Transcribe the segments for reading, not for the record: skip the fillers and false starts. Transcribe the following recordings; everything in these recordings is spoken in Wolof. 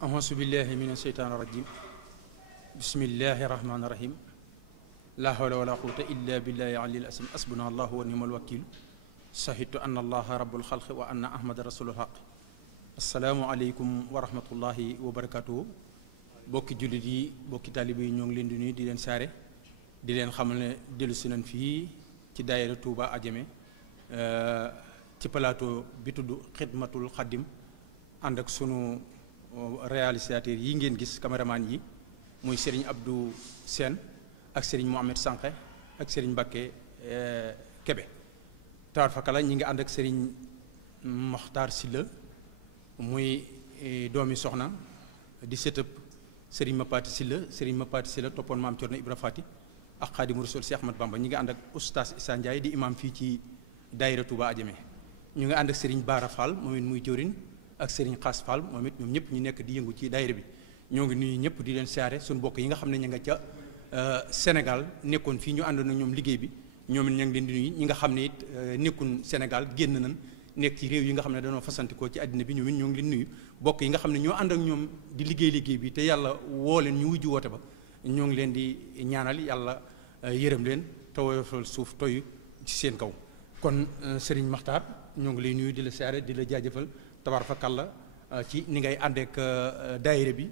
auzu billahi min asheytaan irajim bismillahi rahmaani rahim laa hawla wala quwwata illa billahi alil asim asbuna allahu wa nimal wakilu sahitu anna allaha rabbul xalqi wa anna ahmada rasulul xaq asalaamu aleykum wa rahmatullahi wa barakatuhu bokki jullit yi bokki taalibe yi ñoo ngi leen di nuyu di leen saare di leen xamal ne dellu si nañ fii ci daayira Touba Adjamé ci plateau bi tudd xidmatul xaddim ànd ak sunu réalisateur yi ngeen gis caméraman yi muy Serigne Abdou Sène ak Serigne Mohamed Sànqe ak Serigne Mbacké Kebe tawar fakala ñi ngi ànd ak Serigne Mokhtar Sylla muy doomi soxna di sëtëb Serigne Mapati Sylla toppoon maam Cerno Ibra Fati ak Xaadimu Rasuul Cheikh Ahmad Bamba ñi ngi ànd ak oustaz Issa Ndiaye di imam fii ci daayira Touba Adjamé ñu ngi ànd ak Serigne Bara Fall moom it muy jëwrin ak Serigne Xaas Fall moom it ñoom ñëpp ñu nekk di yëngu ci daayira bi ñoo ngi nuyu ñëpp di leen siyaare suñu bokk yi nga xam ne ñu nga ca Sénégal nekkoon fii ñu ànd na ñoom liggéey bi ñoom it ña ngi leen di nuyu ñi nga xam ne it nekkun Sénégal génn nañ nekk ci réew yi nga xam ne dañoo fasantikoo ci àddina bi ñoom it ñoo ngi leen nuyu bokk yi nga xam ne ñoo ànd ak ñoom di liggéey bi te yàlla woo leen ñu wujju woote ba ñoo ngi leen di ñaanal yàlla yërëm leen te woyofal suuf toy ci seen kaw kon Serigne Makhtar ñoo ngi lay nuyu di la siyaare di la jaajëfal tabarakalla ci ni ngay àndeek daayira bi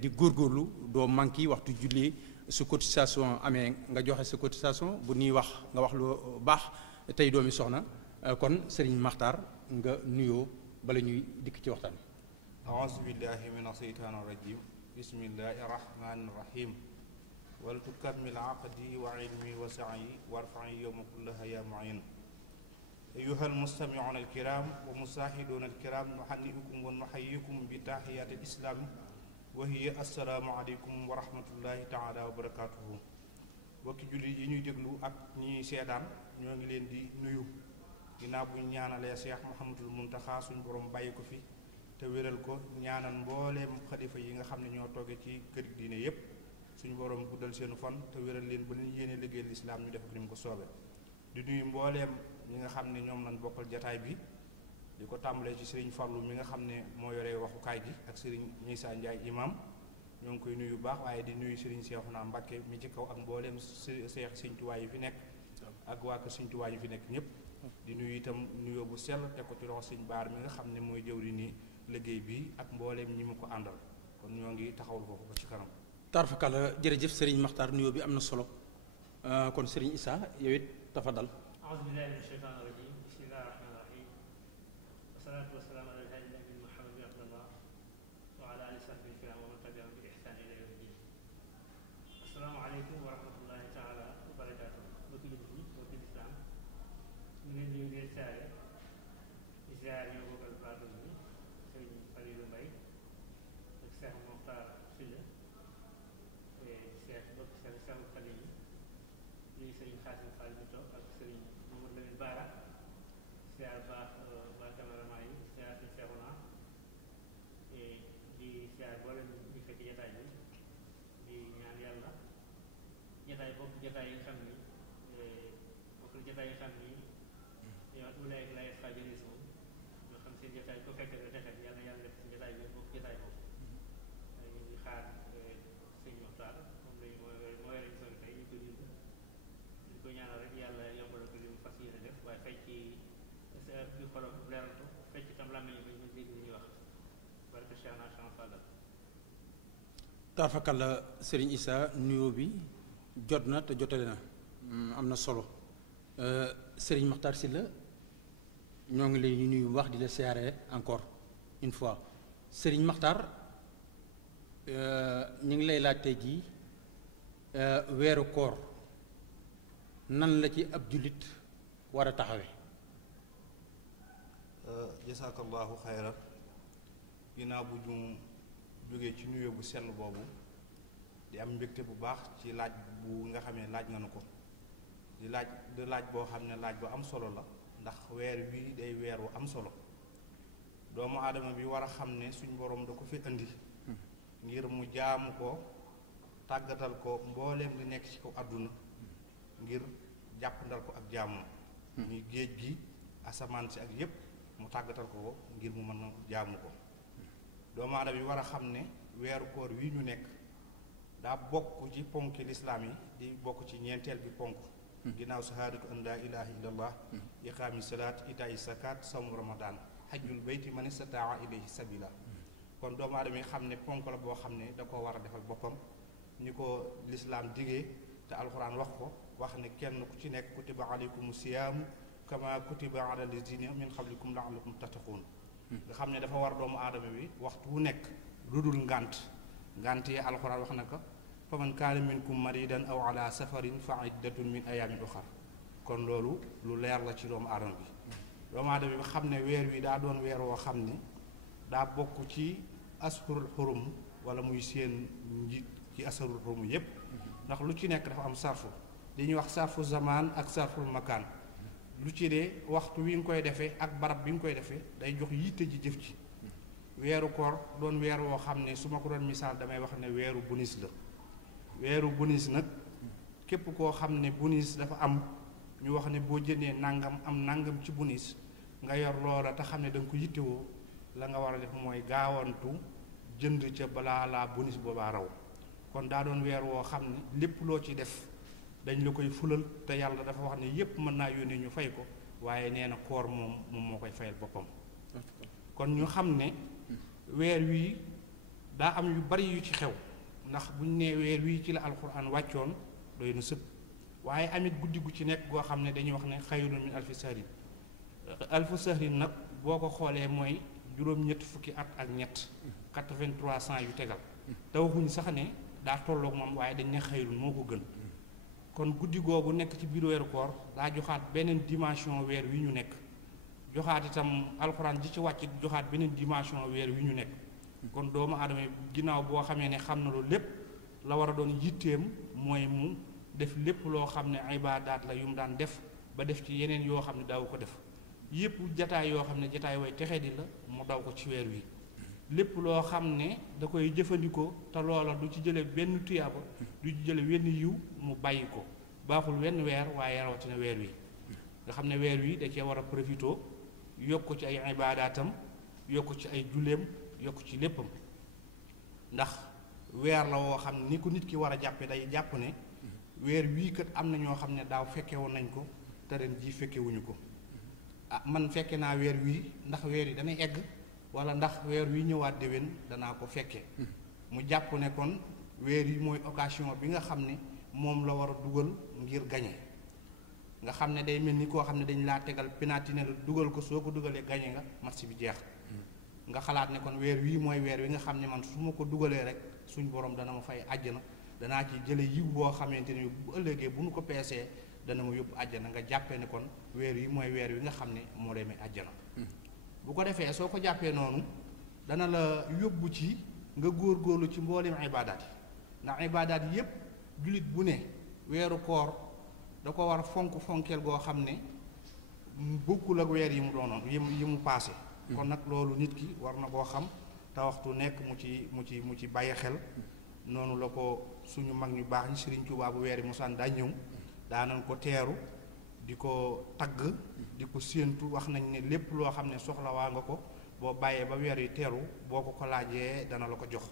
di góorgóorlu doo manqué waxtu julli su cotisation amee nga joxe sa cotisation bu nuy wax nga wax lu baax tey doomi soxna kon Serigne Makhtar nga nuyoo bala ñuy dikk ci waxtaan a'uuzu billahi mina shaytaani rajim bismillahi rahmaani rahim wal tukammil aqdi wa ilmi wa sa'yi warfa'i yawma kullaha ya mu'in أيها المستمعون الكرام ومشاهدون الكرام نهنئكم ونحييكم بتحيات الإسلام وهي السلام عليكم ورحمة الله تعالى وبركاته bokki julli yi ñuy déglu ak ñi seedaan ñoo ngi leen di nuyu ginnaaw bu ñu ñaanalee Cheikh Mouhamadul Mountakha suñu borom bàyyi ko fi te wéral ko ñaanal mbooleem xalifa yi nga xam ne ñoo toogee ci kër diine yépp suñu borom guddal seenu fan te wéral leen ba leen yéene liggéeyal lislaam ñu def ko ni mu ko soobee di nuyu mbooleem ñi nga xam ne ñoom lañ bokkal jataay bi di ko tàmbalee ci Serigne Fallou mi nga xam ne moo yore waxukaay gi ak Serigne Issa Ndiaye imam ñoo ngi koy nuyu bu baax waaye di nuyu Serigne Cheikhouna Mbacké mi ci kaw ak mbooleem Seex Sëñ Tuubaa yi fi nekk ak waa kër Sëñ Tuubaa yi fi nekk ñëpp di nuyu itam nuyoo bu sell teg ko ci loxo Sëñ Baar mi nga xam ne mooy jëwri ni liggéey bi ak mbooleem ñi mu ko àndal kon ñoo ngi taxawul foofu ba ci kanam tarfakala jërëjëf Serigne Makhtar nuyoo bi am na solo kon Serigne Issa yow it tafadal أعوذ بالله من الشيطان الرجيم بسم الله الرحمن الرحيم والصلاة والسلام على الهادي الأمين محمد بن عبد الله وعلى آله وصحبه الكرام ومن تبعهم بإحسان إلى يوم الدين السلام عليكم ورحمة الله تعالى وبركاته بokki jullit ñi bokki lislaam ñu ngi leen di siyaare di siyaare ñoo bokkal plateau bi Sëriñ Falilou Mbaye ak Cheikh Mokhtar Sylla Cheikh bokk Cheikh Khalil yi Sëriñ Xaasim Fall mi toog ak Sëriñ Mamadou Lamine Bara siyaar baax waa cameraman yi siyaar si Cheikhouna di siyaar boole ñu fekk jataay bi di ñaan yàlla jataay bokk jataay yi nga xam ni bokk jataay yi nga xam ni yow ulaayka laa yasqaa jaliisuhum ñoo xam seen jataay ko fekk nga texet yàlla yàlla def seen jataay bi bokk jataay boobu ñu ngi xaar sëñ Mokhtar moom lañu moo yore émission bi tey ñu ko jiitu di ko ñaanal rek yàlla yombal ko li mu fas yéene def waaye fay ci bi xolam leeral ko fay ci tam làmmiñ bi ñu dégg li ñuy wax barke Cheikh na Cheikh Fallal tarfakala Serigne Issa nuyoo bi jot na te jotale na am na solo Serigne Makhtar Sylla ñoo ngi lay nuyu bu baax di la siyaare encore une fois Serigne Makhtar ñu ngi lay laaj tey jii weeru koor nan la ci ab jullit war a taxawe jasaakallahu xayran ginnaaw bu ñu jógee ci nuyoo bu sell boobu di am mbégte bu baax ci laaj bu nga xam ne laaj nga nu ko di laaj boo xam ne laaj bu am solo la ndax weer wi day weer wu am solo doomu aadama bi war a xam ne suñ boroom da ko fi indi ngir mu jaamu ko tàggatal ko mbooleem li nekk ci kaw àdduna ngir jàppandal ko ak jaamu muy géej gi asamaan si ak yépp mu tàggatal ko ngir mu mën a jaamu ko doomu aadama yi war a xam ne weeru koor wi ñu nekk daa bokk ci ponki lislaam yi di bokk ci ñeenteel bi ponk ginnaaw sahaadatu an laa ilaha illallah iqaami salaat itaayi zakat sawmu ramadan hajjul bayti man istataa ilayhi sabila kon doomu aadama yi xam ne ponk la boo xam ne da ko war a defal boppam ni ko lislaam digee te alxuraan wax ko wax ne kenn ku ci nekk kutiba alaykum siyaamu kama kutiba ala lazina min qablikum laallakum tattaquun nga xam ne dafa war doomu aadama bi waxtu wu nekk lu dul ngànt yi alxuraan wax na ko fa man kaana minkum maridan aw ala safarin fa iddatun min ayaamin uxar kon loolu lu leer la ci doomu aadama bi doomu aadama bi xam ne weer wi daa doon weer woo xam ne daa bokk ci asfurul xurum wala muy seen njiit ci asfurul xurum yépp ndax lu ci nekk dafa am sarfu li ñuy wax sarfu zamaan ak sarful makaan lu ci dee waxtu wi nga koy defee ak barab bi nga koy defee day jox yitte ji jëf ci weeru koor doon weer woo xam ne su ma ko doon misaal damay wax ne weeru bunis la weeru bunis nag képp koo xam ne bunis dafa am ñu wax ne boo jëndee nangam am nangam ci bunis nga yor loola te xam ne da nga ko yittewoo la nga war a def mooy gaawantu jënd ca balaa laa bunis boobaa raw kon daa doon weer woo xam ne lépp loo ci def dañ la koy fulal te yàlla dafa wax ne yépp mën naa yónnee ñu fay ko waaye nee na koor moom moo koy fayal boppam kon ñu xam ne weer wii daa am yu bari yu ci xew ndax buñ nee weer wii ci la alquran wàccoon doy na sëpp waaye amit guddi gu ci nekk goo xam ne dañuy wax ne xayrun min alfi sahrin nag boo ko xoolee mooy juróom-ñett fukki at ak ñett 8300 yu tegal te waxuñu sax ne daa tolloog moom waaye dañ ne xayrun moo ko gën kon guddi googu nekk ci biir weeru koor daa joxaat beneen dimension weer wi ñu nekk joxaat itam alxuraan ji ci wàcc joxaat beneen dimension weer wi ñu nekk kon doomu aadama ginnaaw boo xamee ne xam na loolu lépp la war a doon yitteem mooy mu def lépp loo xam ne ibaadaat la yu mu daan def ba def ci yeneen yoo xam ne daaw ko def yépp jataay yoo xam ne jataay way texee di la mu daw ko ci weer wi lépp loo xam ne da koy jëfandikoo te loola du ci jële benn tuyaaba du ci jële wenn yiw mu bàyyi ko baaxul wenn weer waaye rawatina weer wi nga xam ne weer wi da cee war a profitoo yokk ci ay ibaadaatam yokk ci ay julleem yokk ci léppam ndax weer la woo xam ne ni ko nit ki war a jàppe day jàpp ne weer wii kat am na ñoo xam ne daaw fekke woon nañ ko te ren jii fekkewuñu ko ah man fekke naa weer wii ndax weer yi danay egg wala ndax weer wi ñëwaat déwén danaa ko fekke mu jàpp ne kon weer yi mooy occasion bi nga xam ne moom la war a dugal ngir gañe nga xam ne day mel ni koo xam ne dañ laa tegal penalty ne la dugal ko soo ko dugalee gañe nga match bi jeex nga xalaat ne kon weer wii mooy weer wi nga xam ne man su ma ko dugalee rek suñ borom dana ma fay àjjana danaa ci jële yiw boo xamante ne bu ëllëgee bu nu ko peesee dana ma yóbbu àjjana nga jàppee ne kon weer yi mooy weer wi nga xam ne moo demee àjjana bu ko defee soo ko jàppee noonu dana la yóbbu ci nga góorgóorlu ci mboolem ibaadaat yi ndax ibaadaat yi yépp jullit bu ne weeru koor da ko war a fonkeel goo xam ne bokkul ak weer yi mu doonoon yi mu paase kon nag loolu nit ki war na koo xam te waxtu nekk mu ci bàyyi xel noonu la ko suñu mag ñu baax ñi Sëriñ Tuubaa bu weeri musaan daa ñëw daanañ ko teeru di ko tagg di ko séentu wax nañ ne lépp loo xam ne soxla waa nga ko boo bàyyee ba weer wi teeru boo ko laajee dana la ko jox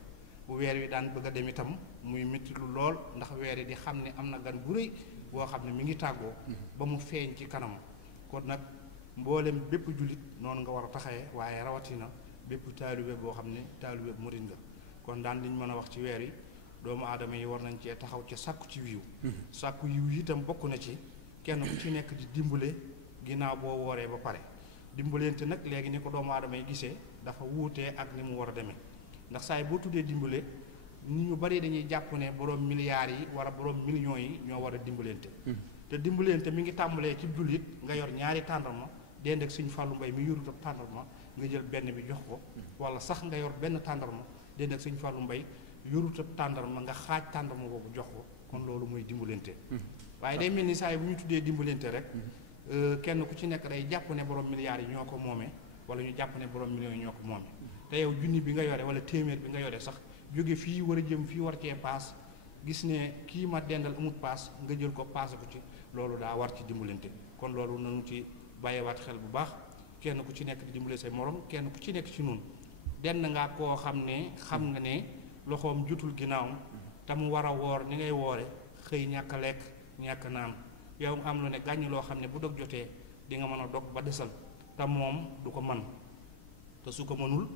bu weer wi daan bëgg a dem itam muy métti lu lool ndax weer yi di xam ne am na gan bu rëy boo xam ne mi ngi tàggoo ba mu feeñ ci kanam kon nag mboolem bépp jullit noonu nga war a taxawee waaye rawatina bépp taalibe boo xam ne taalibe murid nga kon daan liñ mën a wax ci weer yi doomu aadama yi war nañ cee taxaw ca sàkku ci wiiw sàkku yiw itam bokk na ci kenn ku ci nekk di dimbale ginnaaw boo wooree ba pare dimbaleente nag léegi ni ko doomu aadama yi gisee dafa wuutee ak ni mu war a demee ndax saa yi boo tuddee dimbale nit ñu bari dañuy jàpp ne borom milliards yi wala borom millions yi ñoo war a dimbalante te dimbalante mi ngi tàmbalee ci jullit nga yor ñaari tàndarma dend ak Sëñ Fàllu Mbay mi yorut ab tàndarma nga jël benn bi jox ko wala sax nga yor benn tàndarma dend ak Sëñ Fàllu Mbay yorut ab tàndarma nga xaaj tàndarma boobu jox ko kon loolu mooy dimbalante waaye day mel ni saa yi bu ñu tuddee dimbalante rek kenn ku ci nekk day jàpp ne borom milliards yi ñoo ko moomee wala ñu jàpp ne borom millions yi ñoo ko moomee te yow junni bi nga yore wala téeméer bi nga yore sax jóge fii war a jëm fii war cee paas gis ne kii ma dendal amut paas nga jël ko paase ko ci loolu daa war ci dimbalante kon loolu nanu ci bàyyiwaat xel bu baax kenn ku ci nekk di dimbale say morom kenn ku ci nekk ci nun denn ngaa koo xam ne xam nga ne loxoom jutul ginnaawam te mu war a woor ni ngay woore xëy ñàkk a lekk ñàkk naan yow nga am lu ne gàññ loo xam ne bu dog jotee di nga mën a dog ba desal te moom du ko man te su ko mënul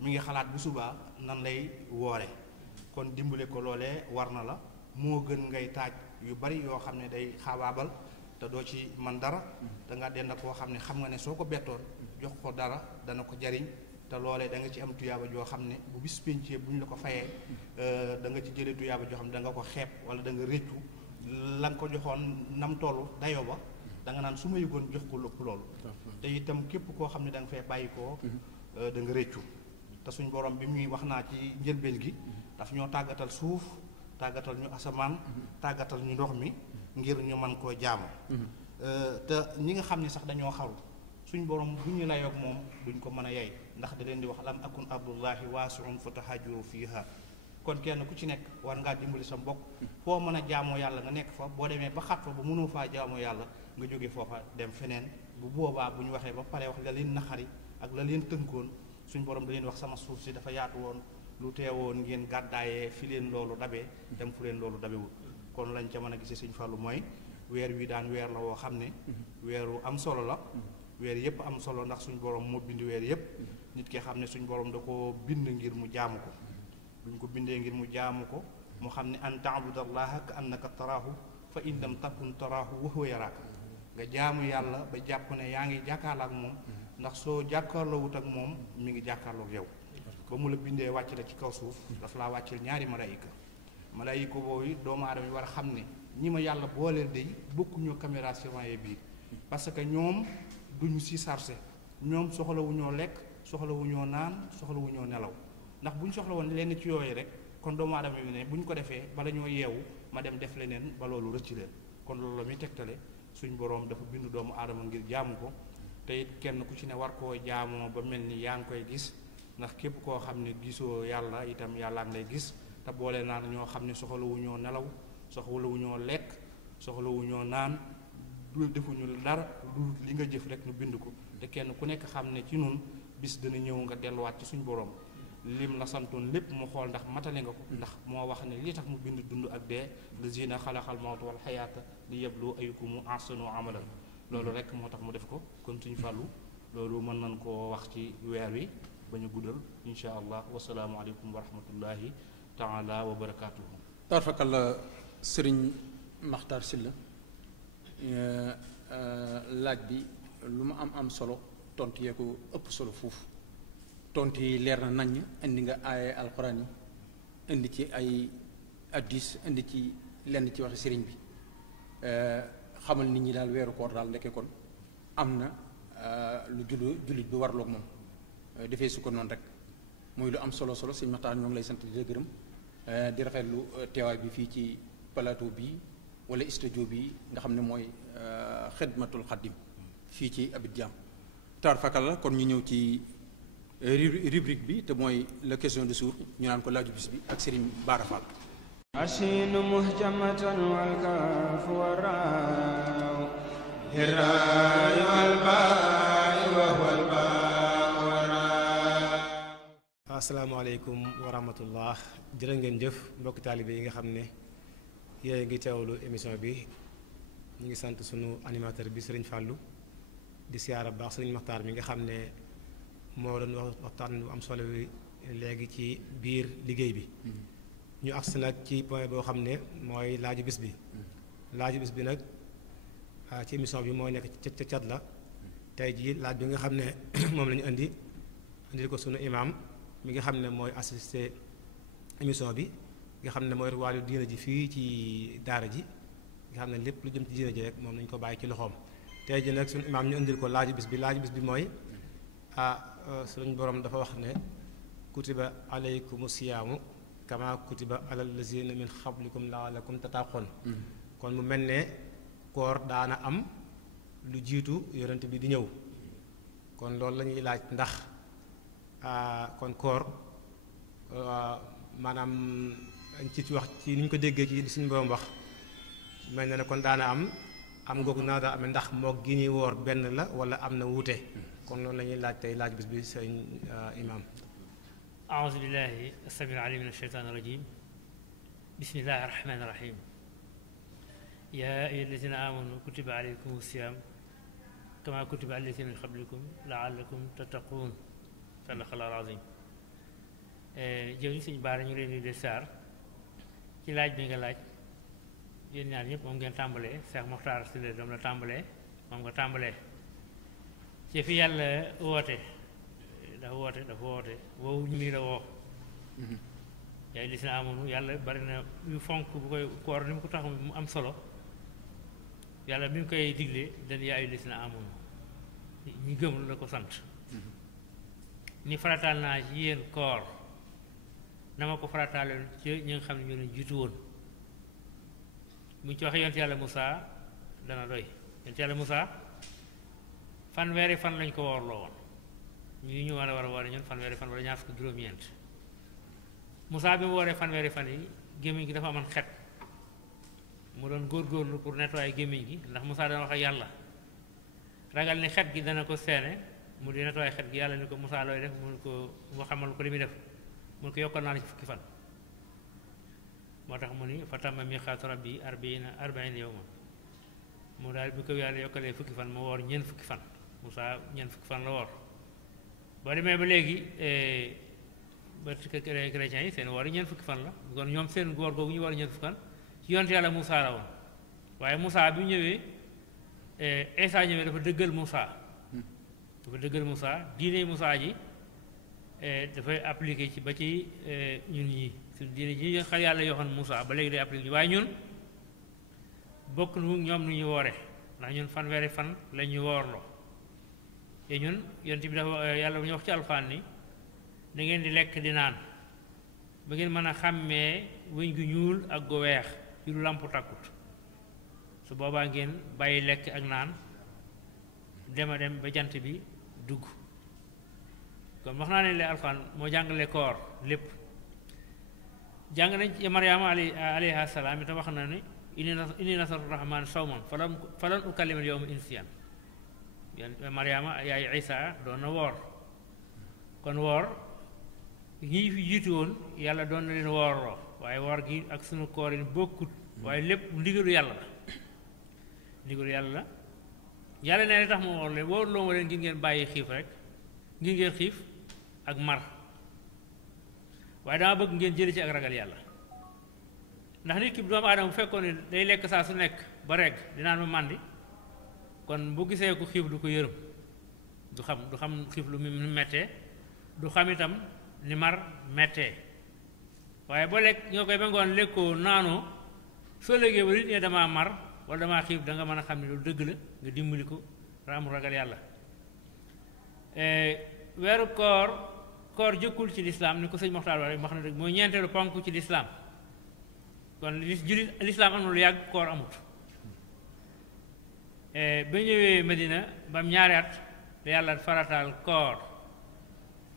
mi ngi xalaat bu subaa nan lay woore kon dimbale ko loolee war na la moo gën ngay taaj yu bari yoo xam ne day xaabaabal te doo ci man dara da nga dend koo xam ne xam nga ne soo ko bettoon jox ko dara dana ko jariñ te loolee da nga ci am tuyaaba joo xam ne bu bis péncee bu ñu la ko fayee da nga ci jëlee tuyaaba joo xam ne da nga ko xeeb wala da nga réccu la nga ko joxoon nam toll dayo ba da nga naan su ma yëgoon jox ko lépp loolu te itam képp koo xam ne da nga fee bàyyi koo da nga réccu te suñ borom bi muy wax naa ci njëlbeen gi daf ñoo tàggatal suuf tàggatal ñu asamaan tàggatal ñu ndox mi ngir ñu mën koo jaamu te ñi nga xam ne sax dañoo xaru suñ borom bu ñu layoog moom duñ ko mën a yey ndax da leen di wax lam akun abdullahi waasiun fa tahajuru fiha kon kenn ku ci nekk war ngaa dimbali sa mbokk foo mën a jaamoo yàlla nga nekk fa boo demee ba xat fa ba mënoo faa jaamoo yàlla nga jóge foofa dem feneen bu boobaa bu ñu waxee ba pare wax la leen naxari ak la leen tënkoon suñ borom da leen wax sama suuf si dafa yaatu woon lu teewoon ngeen gàddaayee fi leen loolu dabee dem fu leen loolu dabewul kon lañ ca mën a gisee Sëñ Fallu mooy weer wi daan weer la woo xam ne weeru am solo la weer yépp am solo ndax suñ borom moo bind weer yépp nit ki xam ne suñ borom da ko bind ngir mu jaamu ko buñ ko bindee ngir mu jaamu ko mu xam ne an taabudallaha ka annaka taraahu fa in lam takun taraahu wa huwa yaraaka nga jaamu yàlla ba jàpp ne yaa ngi jàkkaarloo ak moom ndax soo jàkkaarloowut ak moom mi ngi jàkkaarloo ak yow ba mu la bindee wàcc la ci kaw suuf dafa laa wàcceel ñaari malaayika boobu doomu aadama yi war a xam ne ñi ma yàlla booleel day bokkuñu caméra surveillée biir parce que ñoom duñu si sarse ñoom soxlawuñoo lekk soxlawuñoo naan soxlawuñoo nelaw ndax bu ñu soxla woon lenn ci yooyu rek kon doomu aadama yi ne bu ñu ko defee bala ñoo yeewu ma dem def leneen ba loolu rëcc leen kon loolu la muy tegtale suñ boroom dafa bindu doomu aadama ngir jaamu ko te it kenn ku ci ne war koo jaamoo ba mel ni yaa ngi koy gis ndax képp koo xam ne gisoo yàlla itam yàlla ngi lay gis te boole naa ñoo xam ne soxlawuñoo nelaw soxlawuñoo lekk soxlawuñoo naan du defuñu dara du li nga jëf rek ñu bind ko te kenn ku nekk xam ne ci nun bis dana ñëw nga delluwaat ci suñ boroom lim la santoon lépp mu xool ndax matale nga ko ndax moo wax ne li tax mu bind dund ak dee lazina xalaqal mawta wal xayaata li yablu ayukumu ahsanu amalan loolu rek moo tax mu def ko kon suñ fàllu loolu mën nañ koo wax ci weer wi ba ñu guddal insha allah wasalaamu aleykum wa rahmatullahi taala wa barakaatuhu tarfakal la sëriñ Maxtaar Sylla laaj bi lu mu am solo tontu yee ko ëpp solo foofu tontu yi leer na naññ indi nga ay alxuraan yi indi ci ay addis indi ci lenn ci waxi sëriñ bi xamal nit ñi daal weeru koor daal ndekke kon am na lu jullit bi warloog moom defee su ko noonu rek muy lu am solo sëñ Maxtaar ñoo ngi lay sant di la gërëm di rafetlu teewaay bi fii ci plateau bi wala studio bi nga xam ne mooy xidmatul xaddim fii ci Abidjan taar fakal la kon ñu ñëw ci rubrique bi te mooy la question du jour ñu naan ko laaju bis bi ak Serigne Bara Fall أشين مهجمة والكاف والراء الراء والباء وهو الباء والراء. asalaamaaleykum wa rahmatullah jërë ngeen jëf mbokki taalibe yi nga xam ne yéen ngi teewlu émission bi ñu ngi sant sunu animateur bi Serigne Fallou di siyaara baax Serigne Maxtaar mi nga xam ne moo doon waxtaan bu am solo bi léegi ci biir liggéey bi. ñu agsi nag ci point boo xam ne mooy laaju bis bi laaju bis bi nag ci émission bi mooy nekk ca cat la tey jii laaj bi nga xam ne moom la ñu indi ko sunu imam mi nga xam ne mooy assisté émission bi nga xam ne mooy wàllu diina ji fii ci daara ji nga xam ne lépp lu jëm ci diina ji rek moom nañu ko bàyyi ci loxoom tey jii nag sunu imam ñu indil ko laaju bis bi mooy suñu borom dafa wax ne kutiba alaykumu siyaamu kama kutiba alal lazina min xablikum laalakum tattaqoon kon mu mel ne koor daana am lu jiitu yonent bi di ñëw kon loolu la ñuy laaj ndax kon koor maanaam ci wax ci ni ñu ko déggee ci li suñu borom wax mel na ne kon daana am googu naa daa amee ndax moo gi ñuy woor benn la wala am na wuute kon loolu la ñuy laaj tey laaj bis bi sëñ imam أعوذ بالله السميع العليم من الشيطان الرجيم بسم الله الرحمن الرحيم يا أيها الذين آمنوا كتب عليكم الصيام كما كتب على الذين من قبلكم لعلكم تتقون صدق الله العظيم jëwriñ Sëñ Baara ñu leen di saar ci laaj bi nga laaj yéen ñaar ñëpp moom ngeen tàmbalee Cheikh Mokhtar Sylla doom la tàmbalee moom nga tàmbalee ci fi yàlla woote dafa woote woowu ñu nii la woo yaay li si na amoon yàlla bari na yu fonk bu koy koor ni mu ko tax mu am solo yàlla bi mu koy digle dañ yaay li si na amoon ñu gëm la ko sant ni farataal naa ci yéen koor na ma ko farataaloon ci ñi nga xam ne ñoo leen jiitu woon bu ñu ci waxee yonent yàlla Moussa dana doy yonent yàlla Moussa fanweeri fan lañ ko woorloo woon ñu war a woor ñun fanweeri fan wala ñaar fukk juróom-ñeent Moussa bi mu wooree fanweeri fan yi gémmiñ gi dafa amoon xet mu doon góorgóorlu pour nettoyer gémmiñ gi ndax Moussa dana wax ak yàlla ragal ni xet gi dana ko seene mu di nettoyer xet gi yàlla ni ko Moussa looy def mun ko mu xamal ko li muy def mun ko yokkal naa la ci fukki fan moo tax mu ni fa tamma miiqaatu rabbi arba'iina yawman mu daal bi ko yàlla yokkalee fukki fan mu woor ñeent fukki fan Moussa ñeent fukki fan la woor boo demee ba léegi ba chrétiens yi seen woor yi ñeent fukki fan la kon ñoom seen woor googu ñu woor ñeent fukki fan ci yonent yàlla Moussa la woon waaye Moussa bi ñëwee Isa ñëwee dafa dëggal Moussa diine Moussa ji dafay appliqué ci ba ci ñun ñi su diine ji xal yàlla yoxoon Moussa ba léegi day appliqué waaye ñun bokk nu ñoom nu ñu woore ndax ñun fanweeri fan la ñu woorloo te ñun yonent bi dafa yàlla bu ñu wax ci alxuraan ni da ngeen di lekk di naan ba ngeen mën a xàmmee wëñ gu ñuul ak gu weex ci lu làmpu takkut su boobaa ngeen bàyyi lekk ak naan dem ba jant bi dugg kon wax naa ne le alxuraan moo jàngale koor lépp jàng nañ ci Mariama alayha salaam itam wax na ni inni nasartu rahmaan sawman falan ukallima al-yawma insiyan Mariama yaay Isa doon na woor kon woor ñi fi jiitu woon yàlla doon na leen woorloo waaye woor gi ak sunu koor yi bokkut waaye lépp ndigalu yàlla la yàlla nee na tax mu woor leen wóorloo ma leen ngir ngeen bàyyi xiif rek ngir ngeen xiif ak mar waaye dama bëgg ngeen jëli ci ak ragal yàlla ndax nit ki doomu aadama bu fekkoon ne day lekk saa su nekk ba rekk dinaan ma màndi kon bu gisee ku xiif du ko yërëm du xam xiif lu mu mettee du xam itam ni mar mettee waaye boo lekk ñoo koy ba ngoon lekkoo naanoo soo léegee ba nit ñee damaa mar wala damaa xiif da nga mën a xam ne loolu dëgg la nga dimbali ko raamul ragal yàlla weeru koor jëkkul ci lislaam ni ko sëñ Moxtaar wax na dëgg mooy ñeenteelu ponk ci lislaam kon lislaam am na lu yàgg koor amut ba ñëwee Medina ba am ñaari at da yàlla farataal koor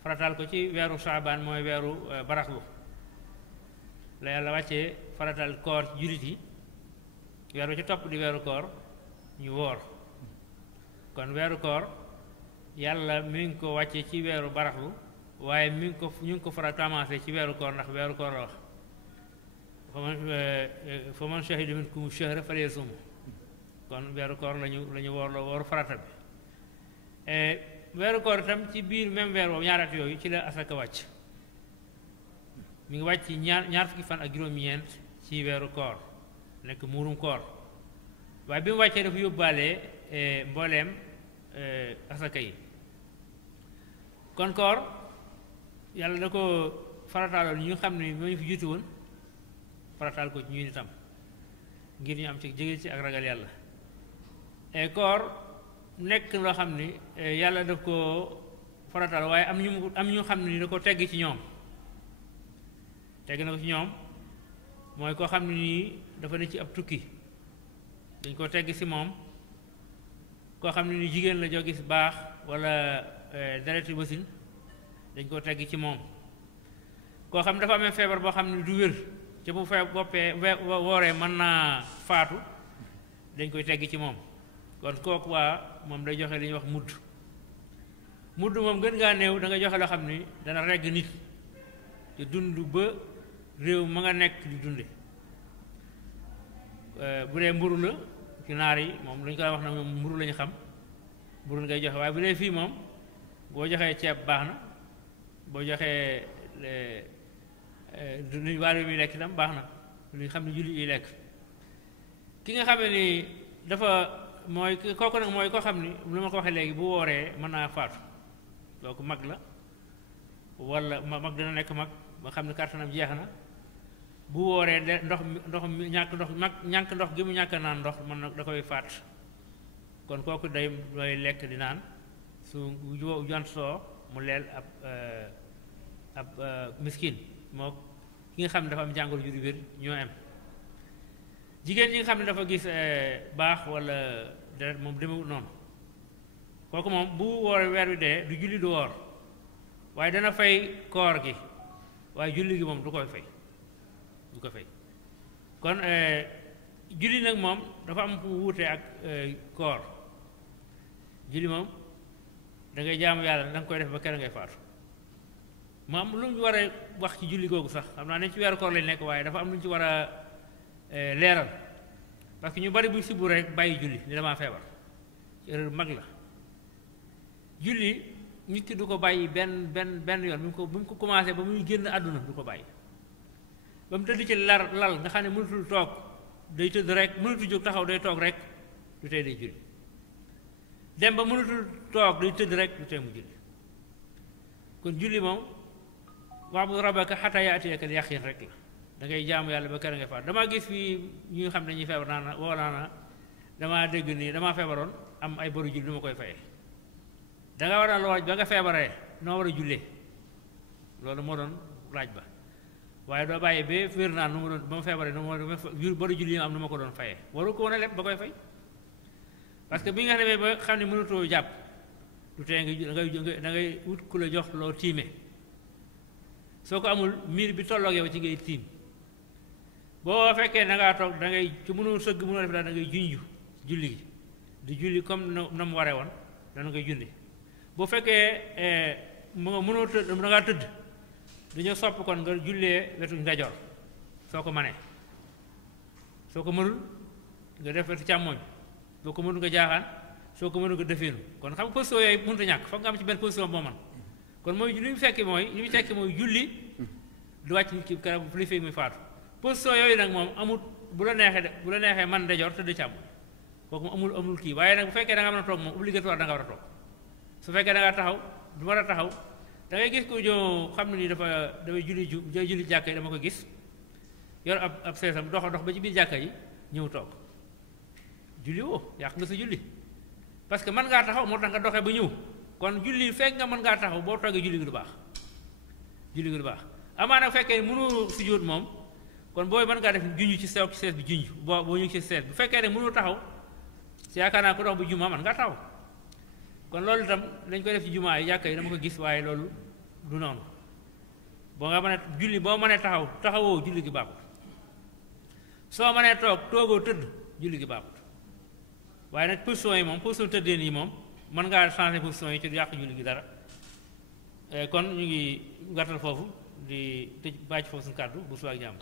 farataal ko ci weeru saabaan mooy weeru baraxlu la yàlla wàccee farataal koor ci jullit yi weeru ci topp di weeru koor ñu woor kon weeru koor yàlla mi ngi ko wàccee ci weeru baraxlu waaye ñu ngi ko fara commencé ci weeru koor ndax weeru koor la wax fa man shahida minkum shahra falyasumhu kon weeru koor lañu woorloo wooru farata bi weeru koor itam ci biir même weer boobu ñaari at yooyu ci la asaka wàcc mi ngi wàcc ñaar fukki fan ak juróom-ñeent ci weeru koor nekk muurum koor waaye bi mu wàccee dafa yóbbaale mbooleem asaka yi kon koor yàlla da ko farataaloon ñu xam ne moo ñu fi jiitu woon farataal ko ci ñun itam ngir ñu am ci jege ci ak ragal yàlla koor nekk loo xam ni yàlla daf ko farataal waaye am ñu xam ne da ko tegg ci ñoom tegg na ko ci ñoom mooy koo xam ne nii dafa ne ci ab tukki dañ ko tegg ci moom koo xam ne ni jigéen la joo gis baax wala dereti wasin dañ koo tegg ci moom koo xam ne dafa amee feebar boo xam ne du wér ca bu wooree mën naa faatu dañ koy tegg ci moom kon kooku moom day joxe li ñuy wax mudd moom gën ngaa néew da nga joxe loo xam ni dana regg nit di dund ba réew ma nga nekk di dunde bu dee mburu la ci naar yi moom lu ñu koy wax na moom mburu la ñu xam mburu ngay joxe waaye bu dee fii moom boo joxee ceeb baax na boo joxee luñ waar yi muy lekk itam baax na lu ñu xam ne jullit yi lekk ki nga xam ne ni dafa mooy kooku nag mooy koo xam ni lu ma ko waxee léegi bu wooree mën naa faatu kooku mag la wala mag dina nekk mag ba xam ne kàttanam jeex na bu wooree de ndox mi ñàkk ndox gi mu ñàkk naan ndox mën na da koy faat kon kooku day lekk di naan su jont soo mu leel ab miskin moo ki nga xam ne dafa am jàngoro ju wér ñoo am jigéen ñi nga xam ne dafa gis baax wala deret moom demewut noonu kooku moom bu woor weer wi dee du julli du woor waaye dana fay koor gi waaye julli gi moom du ko fay kon julli nag moom dafa am fu wuute ak koor julli moom da ngay jaamu yàlla da nga koy def ba kere ngay faatu mu am lu ñu war a wax ci julli googu sax xam naa ne ci weeru koor lañ nekk waaye dafa am lu ñu ci war a leeral parce que ñu bari bu sibu rek bàyyi julli ni damaa feebar ci erreur mag la julli nit ki du ko bàyyi benn yoon bi mu ko commencé ba muy génn àdduna du ko bàyyi ba mu tëdd ci lal nga xam ne mënatul toog day tëdd rek mënatul jóg taxaw day toog rek du tey day julli dem ba mënatul toog day tëdd rek du tey mu julli kon julli moom wa'bud rabbaka hattaa ya'tiyakal yaqiin rek la da ngay jaamu yàlla ba kër nga faat damaa gis fii ñi nga xam ne ñuy feebar naa woo naa damaa dégg nii damaa feebaroon am ay boru julli du ma koy fayee danga war a laaj ba nga feebaree noo war a jullee loolu moo doon laaj ba waaye doo bàyyi ba wér naan nu ma doon ba ma feebaree nu ma boru julli am nu ma ko doon fayee waru ko woon a leb ba koy fay parce que bi nga demee ba xam ne mënatoo jàpp du tee da ngay wut ku la jox loo tiime soo ko amul miir bi tolloog yow ci ngay tiim boo fekkee da ngaa toog da ngay ci mënoo sëgg mënoo def daal da ngay junj julli gi di julli comme na mu waree woon dana ngay julli bu fekkee mënoo tëdd da ngaa tëdd dañoo sopp kon nga jullee wetu ndajoor soo ko manee soo ko mënul nga def wetu càmmooñ soo ko mënul nga jaaxaan soo ko mënul nga defeenu kon xam nga position yooyu mënut a ñàkk foog nga am ci benn position boo man kon mooy li mu tekki mooy julli du wàcc nit ki karab li fi muy faatu position yooyu nag moom amul bu la neexee man ndajoor tëdd càmmooñ kooku moom amul kii waaye nag bu fekkee da nga mën a toog moom obligatoire da nga war a toog su fekkee da nga taxaw du war a taxaw da ngay gis ko ñoo xam ne ni dafay julli jàkka yi dama ko gis yor ab seesam dox ba ci biir jàkka yi ñëw toog julli woo yàq nga sa julli parce que mën ngaa taxaw moo tax nga doxee ba ñëw kon julli fekk nga mën ngaa taxaw boo toogee julli gi du baax amaana fekkee mënoo sujjóot moom kon booy mën ngaa def junj ci sees bi junj boo ñu ngi ci sees bu fekkee ne mënoo taxaw si yaakaar naa ko dox bu jumaa mën ngaa taxaw kon loolu itam dañ koy def ci jumaa yi jàkka yi dama ko gis waaye loolu du noonu boo nga mën a julli boo mënee taxawoo julli gi baaxut soo mënee toogoo tëdd julli gi baaxut waaye nag position yi moom position tëddeen yi moom mën ngaa changer position yi ci du yàq julli gi dara kon ñu ngi gàttal foofu di tëj bàcc foofu suñu kàddu bu suba ak jàmm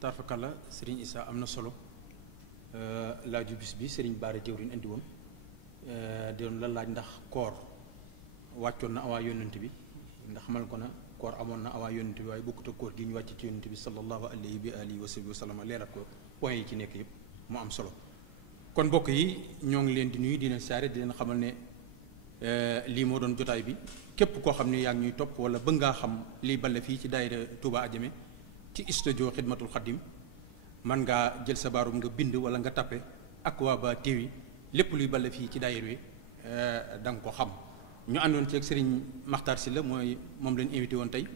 tarfakalla Serigne Issa am na solo laaju bis bi Serigne Bara Jawrin indi woon doon la laaj ndax koor wàccoon na awaa yonent bi ndax xamal ko na koor amoon na awaa yonent bi waaye bokkut ak koor gi ñu wàcc ci yonent bi sallallahu alayhi bi alihi wa sahbihi wa sallam leeral ko point yi ci nekk yëpp mu am solo kon mbokk yi ñoo ngi leen di nuyu di leen saare di leen xamal ne lii moo doon jotaay bi képp koo xam ne yaa ngi ñuy topp wala bëgg ngaa xam lii bale fii ci daayira Touba Adjamé ci studio Xidmatul Xadim man ngaa jël sa baarum nga bind wala nga tappe Akwaba TV lépp luy bale fii ci daayira wi da nga ko xam ñu àndoon ci ak Serigne Makhtar Sylla moom leen invité woon tey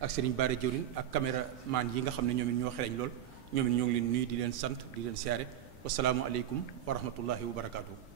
ak Serigne Bara Jawrin ak caméraman yi nga xam ne ñoom it ñoo xereñ lool ñoom it ñoo ngi leen nuyu di leen sant di leen siyaare wasalaamu aleykum wa rahmatullahi wa barakaatu.